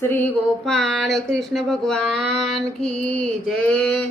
श्री गोपाळ कृष्ण भगवान की जय।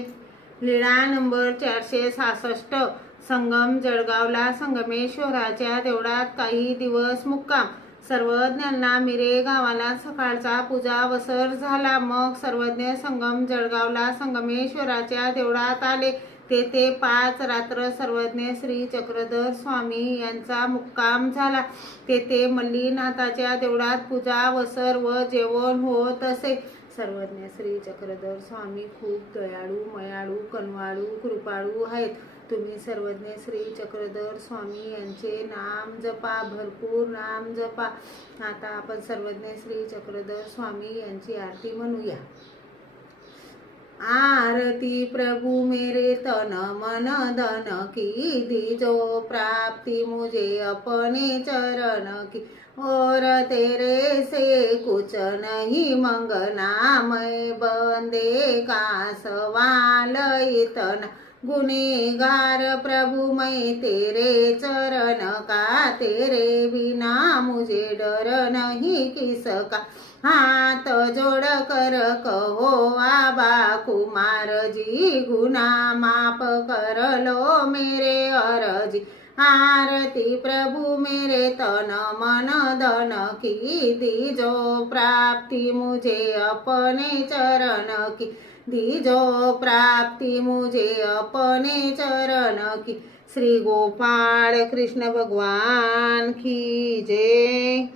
लीळा नंबर 466। संगम जळगावला संगमेश्वराच्या देवळात काही दिवस मुक्काम। सर्वज्ञांना मिरे गावाला सकाळचा पूजा वसर झाला। मग सर्वज्ञ संगम जळगावला संगमेश्वराच्या देवळात आले। तेथे 5 रात्र सर्वज्ञ श्री चक्रधर स्वामी यांचा मुक्काम झाला। तेथे मल्लीनाथाच्या देवळात पूजा वसर व जेवण होत असे। सर्वज्ञ श्री चक्रधर स्वामी खूप दयाळू, मयाळू, कनवाळू, कृपाळू आहेत। तुम्ही सर्वज्ञ श्री चक्रधर स्वामी यांचे नाम जपा, भरपूर नाम जपा। आता आपण सर्वज्ञ श्री चक्रधर स्वामी यांची आरती म्हणूया। आरती प्रभु मेरे तन मन धन की, दीजो प्राप्ति मुझे अपने चरण की। और तेरे से कुछ नहीं मंगना, मैं बंदे का सवाल इतना। गुनेगार प्रभु मैं तेरे चरण का, तेरे बिना मुझे डर नहीं किसका। हाथ जोड़ कर कहो आबा कुमार जी, गुनाह माफ कर लो मेरे अरजी। आरती प्रभु मेरे तन मन धन की, दीजो प्राप्ति मुझे अपने चरण की। दीजो प्राप्ति मुझे अपने चरण की। श्री गोपाळ कृष्ण भगवान की जय।